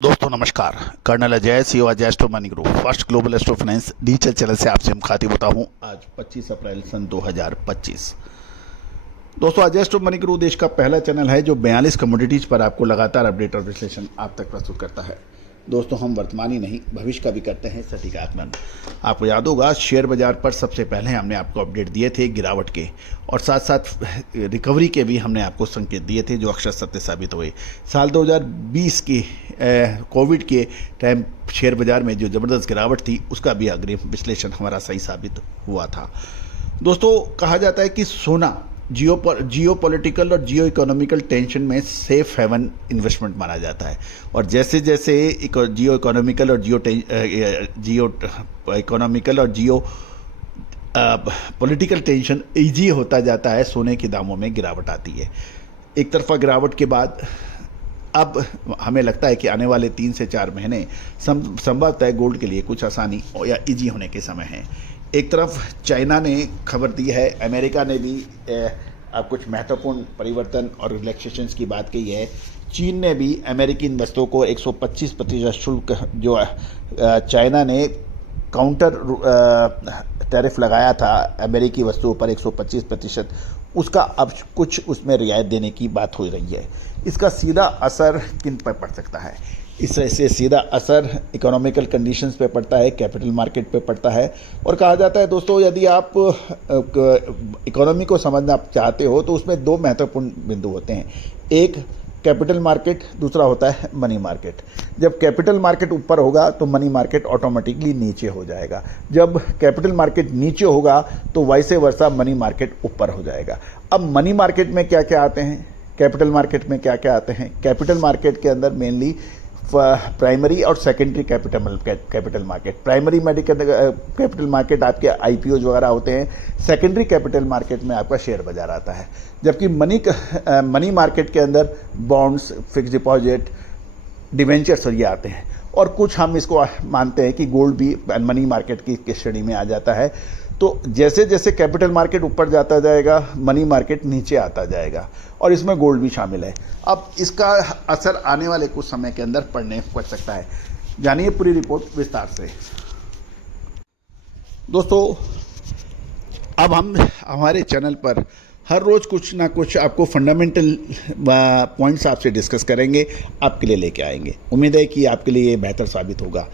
दोस्तों नमस्कार। Colonel Ajay CO Ajay astro money group first global astro finance digital channel से आपसे मुखातिब होता हूं। आज 25 अप्रैल सन 2025। दोस्तों अजय एस्ट्रो मनी ग्रुप देश का पहला चैनल है जो 42 कमोडिटीज पर आपको लगातार अपडेट और विश्लेषण आप तक प्रस्तुत करता है। दोस्तों हम वर्तमान ही नहीं भविष्य का भी करते हैं सटीक आकलन। आपको याद होगा शेयर बाजार पर सबसे पहले हमने आपको अपडेट दिए थे गिरावट के, और साथ साथ रिकवरी के भी हमने आपको संकेत दिए थे जो अक्षर सत्य साबित हुए। साल 2020 की कोविड के टाइम शेयर बाजार में जो ज़बरदस्त गिरावट थी उसका भी अग्रिम विश्लेषण हमारा सही साबित हुआ था। दोस्तों कहा जाता है कि सोना जियो पॉलिटिकल और जियो इकोनॉमिकल टेंशन में सेफ हेवन इन्वेस्टमेंट माना जाता है, और जैसे जैसे जियो इकोनॉमिकल और जियो पॉलिटिकल टेंशन ईजी होता जाता है, सोने के दामों में गिरावट आती है। एक तरफा गिरावट के बाद अब हमें लगता है कि आने वाले 3 से 4 महीने संभवतः गोल्ड के लिए कुछ आसानी या ईजी होने के समय हैं। एक तरफ चाइना ने खबर दी है, अमेरिका ने भी अब कुछ महत्वपूर्ण परिवर्तन और रिलैक्सेशंस की बात कही है। चीन ने भी अमेरिकी वस्तुओं को 125% शुल्क जो चाइना ने काउंटर टैरिफ लगाया था अमेरिकी वस्तुओं पर 125%, उसका अब कुछ उसमें रियायत देने की बात हो रही है। इसका सीधा असर किन पर पड़ सकता है? इससे सीधा असर इकोनॉमिकल कंडीशंस पे पड़ता है, कैपिटल मार्केट पे पड़ता है। और कहा जाता है दोस्तों यदि आप इकोनॉमी को समझना चाहते हो तो उसमें 2 महत्वपूर्ण बिंदु होते हैं, एक कैपिटल मार्केट, दूसरा होता है मनी मार्केट। जब कैपिटल मार्केट ऊपर होगा तो मनी मार्केट ऑटोमेटिकली नीचे हो जाएगा, जब कैपिटल मार्केट नीचे होगा तो वैसे वर्षा मनी मार्केट ऊपर हो जाएगा। अब मनी मार्केट में क्या क्या आते हैं, कैपिटल मार्केट में क्या क्या आते हैं? कैपिटल मार्केट के अंदर मेनली प्राइमरी और secondary capital market. Primary capital market आपके आईपीओ वगैरह होते हैं, सेकेंडरी कैपिटल मार्केट में आपका शेयर बाजार आता है, जबकि मनी मार्केट के अंदर बॉन्ड्स, फिक्स डिपॉजिट, डिवेंचर्स और ये आते हैं। और कुछ हम इसको मानते हैं कि गोल्ड भी मनी मार्केट की श्रेणी में आ जाता है। तो जैसे जैसे कैपिटल मार्केट ऊपर जाता जाएगा मनी मार्केट नीचे आता जाएगा, और इसमें गोल्ड भी शामिल है। अब इसका असर आने वाले कुछ समय के अंदर पड़ सकता है। जानिए पूरी रिपोर्ट विस्तार से। दोस्तों अब हम हमारे चैनल पर हर रोज़ कुछ ना कुछ आपको फंडामेंटल पॉइंट्स आपसे डिस्कस करेंगे, आपके लिए लेके आएंगे। उम्मीद है कि आपके लिए ये बेहतर साबित होगा।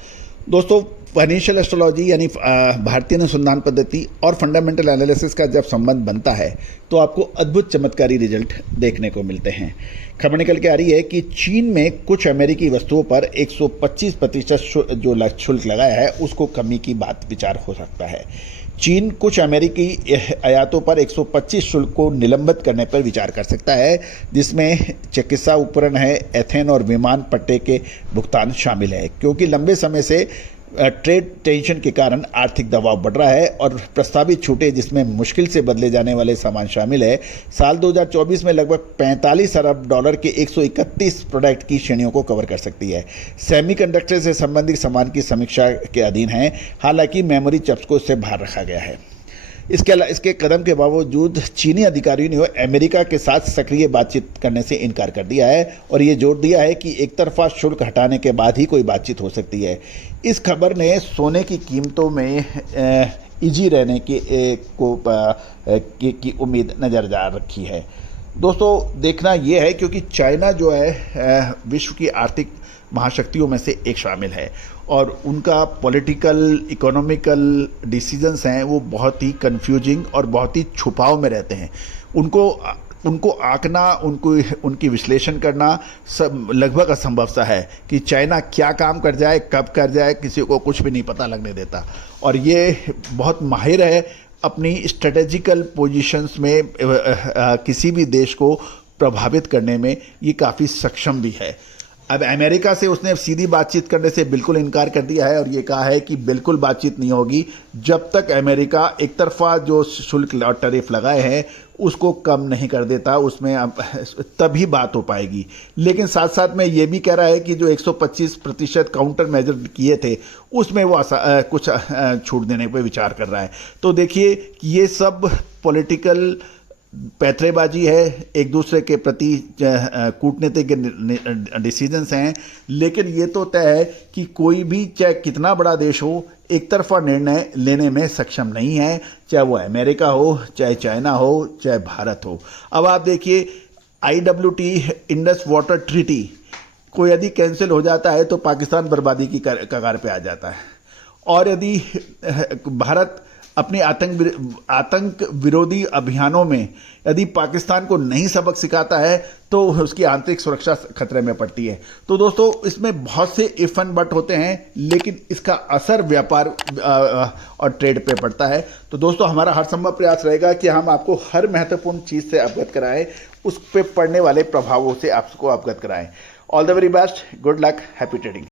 दोस्तों फाइनेंशियल एस्ट्रोलॉजी यानी भारतीय अनुसंधान पद्धति और फंडामेंटल एनालिसिस का जब संबंध बनता है तो आपको अद्भुत चमत्कारी रिजल्ट देखने को मिलते हैं। खबर निकल के आ रही है कि चीन में कुछ अमेरिकी वस्तुओं पर 125% जो शुल्क लगाया है उसको कमी की बात विचार हो सकता है। चीन कुछ अमेरिकी आयातों पर 125 शुल्क को निलंबित करने पर विचार कर सकता है, जिसमें चिकित्सा उपकरण है, एथेन और विमान पट्टे के भुगतान शामिल है, क्योंकि लंबे समय से ट्रेड टेंशन के कारण आर्थिक दबाव बढ़ रहा है और प्रस्तावित छूटें जिसमें मुश्किल से बदले जाने वाले सामान शामिल है, साल 2024 में लगभग 45 अरब डॉलर के 131 प्रोडक्ट की श्रेणियों को कवर कर सकती है। सेमीकंडक्टर से संबंधित सामान की समीक्षा के अधीन है, हालांकि मेमोरी चिप्स को इससे बाहर रखा गया है। इसके कदम के बावजूद चीनी अधिकारियों ने अमेरिका के साथ सक्रिय बातचीत करने से इनकार कर दिया है और ये जोर दिया है कि एक तरफा शुल्क हटाने के बाद ही कोई बातचीत हो सकती है। इस खबर ने सोने की कीमतों में ईजी रहने की उम्मीद नजर जा रखी है। दोस्तों देखना यह है क्योंकि चाइना जो है विश्व की आर्थिक महाशक्तियों में से एक शामिल है, और उनका पॉलिटिकल इकोनॉमिकल डिसीजंस हैं वो बहुत ही कंफ्यूजिंग और बहुत ही छुपाव में रहते हैं। उनको आंकना, उनकी विश्लेषण करना सब लगभग असंभव सा है कि चाइना क्या काम कर जाए, कब कर जाए, किसी को कुछ भी नहीं पता लगने देता। और ये बहुत माहिर है अपनी स्ट्रेटेजिकल पोजीशंस में, किसी भी देश को प्रभावित करने में ये काफ़ी सक्षम भी है। अब अमेरिका से उसने सीधी बातचीत करने से बिल्कुल इनकार कर दिया है और ये कहा है कि बिल्कुल बातचीत नहीं होगी जब तक अमेरिका एक तरफा जो शुल्क और टैरिफ लगाए हैं उसको कम नहीं कर देता, उसमें तभी बात हो पाएगी। लेकिन साथ साथ में ये भी कह रहा है कि जो 125% काउंटर मेजर किए थे उसमें वो कुछ छूट देने पर विचार कर रहा है। तो देखिए कि ये सब पॉलिटिकल पैंतरेबाजी है, एक दूसरे के प्रति कूटनीतिक डिसीजंस हैं, लेकिन ये तो तय है कि कोई भी चाहे कितना बड़ा देश हो एक तरफा निर्णय लेने में सक्षम नहीं है, चाहे वो अमेरिका हो, चाहे चाइना हो, चाहे भारत हो। अब आप देखिए IWT इंडस वाटर ट्रीटी को यदि कैंसिल हो जाता है तो पाकिस्तान बर्बादी की कगार पे आ जाता है, और यदि भारत अपने आतंक विरोधी अभियानों में यदि पाकिस्तान को नहीं सबक सिखाता है तो उसकी आंतरिक सुरक्षा खतरे में पड़ती है। तो दोस्तों इसमें बहुत से इफ एंड बट होते हैं, लेकिन इसका असर व्यापार और ट्रेड पे पड़ता है। तो दोस्तों हमारा हर संभव प्रयास रहेगा कि हम आपको हर महत्वपूर्ण चीज़ से अवगत कराएं, उस पे पड़ने वाले प्रभावों से आपको अवगत कराएं। All the very best, good luck, happy trading.